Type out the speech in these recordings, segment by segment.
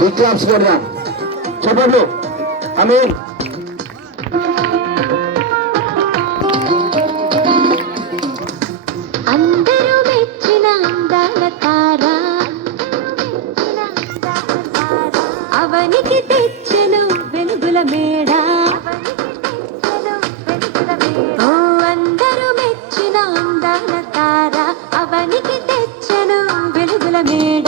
Big claps కొడదాం చెప్పండి అమీన్. అందరూ మెచ్చిన అందాల తార అవనికి తెచ్చను వెలుగుల మేడ. ఓ అందరూ మెచ్చిన అందాల తార అవనికి తెచ్చను వెలుగుల మేడ.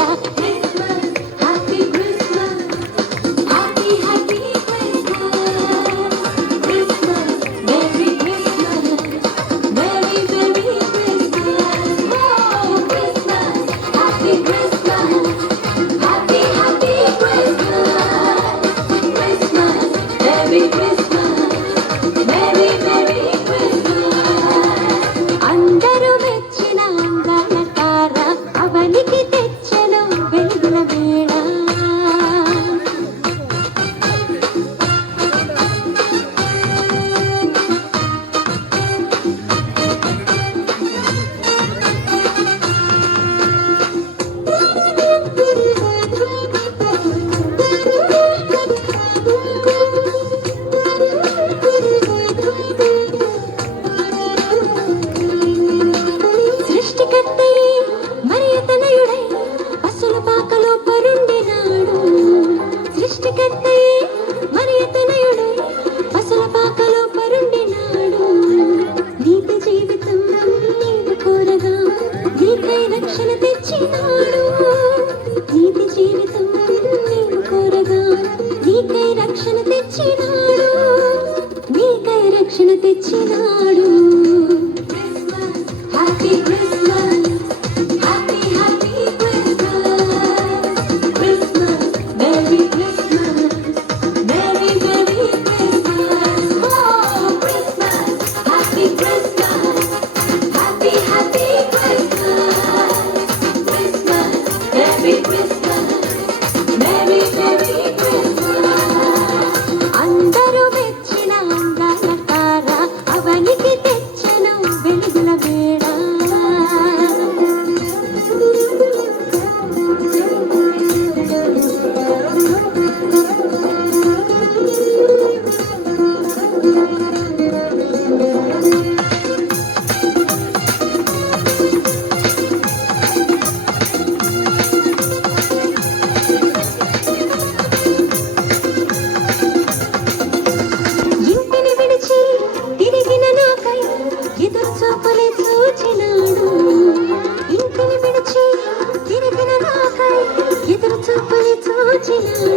అందరూ మెచ్చిన అందాల తార అవనికి తెచ్చను వెలుగుల మేడ. సృష్టికర్తయే మరియతనయుడై పశుల పాకలో పరుండినాడు. సృష్టికర్తయే మరియతనయుడై పశుల పాకలో పరుండినాడు. నీతి జీవితం నీవు కోరగా నీకై రక్షణ తెచ్చినాడు. నీతి జీవితం నీవు కోరగా నీకై రక్షణ తెచ్చినాడు. నీకై రక్షణ తెచ్చినాడు. Happy Christmas happy happy Christmas Christmas merry Christmas merry merry Christmas. ఓ Christmas happy Christmas happy happy Christmas Christmas merry Christmas merry merry Christmas. అందరూ మెచ్చిన అందాల తార అవనికి తెచ్చను వెలుగుల మేడ. ఇంటిని విడిచి తిరిగిన నాకై ఎదురు చూపులే చూచినాడు. ఇంటిని విడిచి తిరిగిన నాకై ఎదురు చూపులే చూచినాడు.